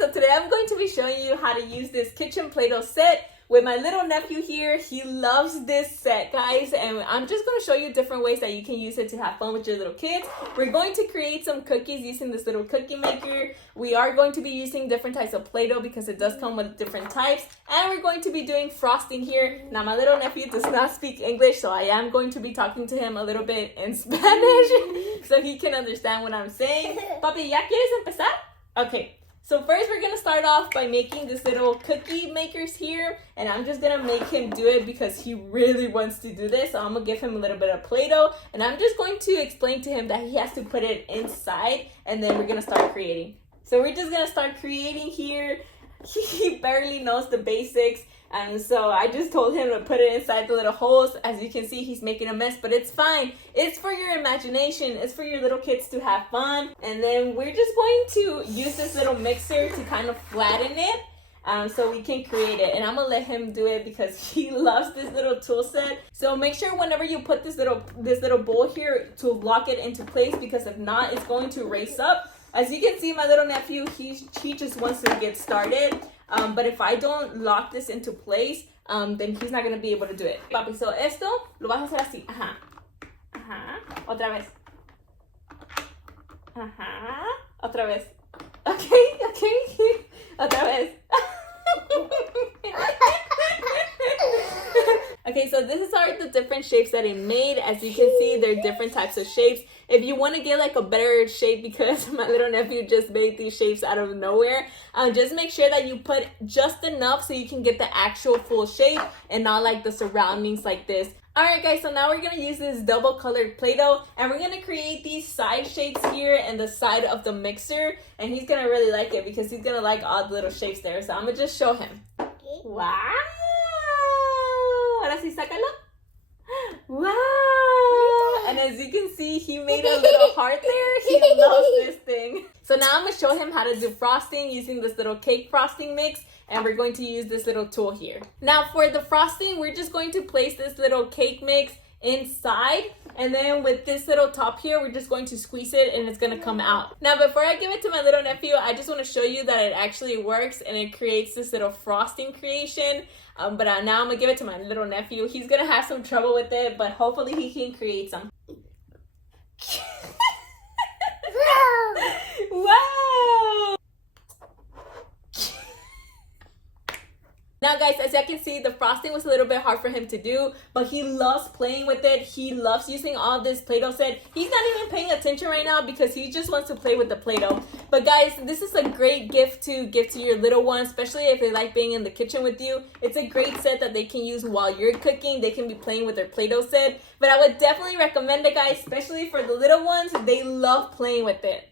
so today I'm going to be showing you how to use this kitchen Play-Doh set with my little nephew here. He loves this set, guys, and I'm just going to show you different ways that you can use it to have fun with your little kids. We're going to create some cookies using this little cookie maker. We are going to be using different types of Play-Doh because it does come with different types, and we're going to be doing frosting here. Now, my little nephew does not speak English, so I am going to be talking to him a little bit in Spanish so he can understand what I'm saying. Papi, ¿ya quieres empezar? Okay. So first we're going to start off by making this little cookie makers here, and I'm just going to make him do it because he really wants to do this. So I'm going to give him a little bit of Play-Doh, and I'm just going to explain to him that he has to put it inside, and then we're going to start creating. So we're just going to start creating here. He barely knows the basics, and so I just told him to put it inside the little holes. As you can see, he's making a mess, but it's fine. It's for your imagination. It's for your little kids to have fun. And then we're just going to use this little mixer to kind of flatten it so we can create it. And I'm gonna let him do it because he loves this little tool set. So make sure whenever you put this little bowl here to lock it into place, because if not, it's going to race up. As you can see, my little nephew, he just wants to get started. But if I don't lock this into place, then he's not going to be able to do it. Papi, so esto lo vas a hacer así. Ajá. Ajá. Otra vez. Ajá. Otra vez. Okay. Otra vez. Okay, so this are the different shapes that it made. As you can see, there are different types of shapes. If you want to get like a better shape, because my little nephew just made these shapes out of nowhere, just make sure that you put just enough so you can get the actual full shape and not like the surroundings like this. Alright guys, so now we're going to use this double colored Play-Doh, and we're going to create these side shapes here and the side of the mixer, and he's going to really like it because he's going to like all the little shapes there. So I'm going to just show him. Okay. Wow! Ahora sí, sácalo. Wow! And as you can see, he made a little heart there. He loves this thing. So now I'm going to show him how to do frosting using this little cake frosting mix. And we're going to use this little tool here. Now for the frosting, we're just going to place this little cake mix inside. And then with this little top here, we're just going to squeeze it and it's going to come out. Now before I give it to my little nephew, I just want to show you that it actually works and it creates this little frosting creation. But now I'm going to give it to my little nephew. He's going to have some trouble with it, but hopefully he can create some. Wow! Now guys, as you can see, the frosting was a little bit hard for him to do, but he loves playing with it. He loves using all this Play-Doh set. He's not even paying attention right now because he just wants to play with the Play-Doh. But guys, this is a great gift to give to your little ones, especially if they like being in the kitchen with you. It's a great set that they can use while you're cooking. They can be playing with their Play-Doh set. But I would definitely recommend it, guys, especially for the little ones. They love playing with it.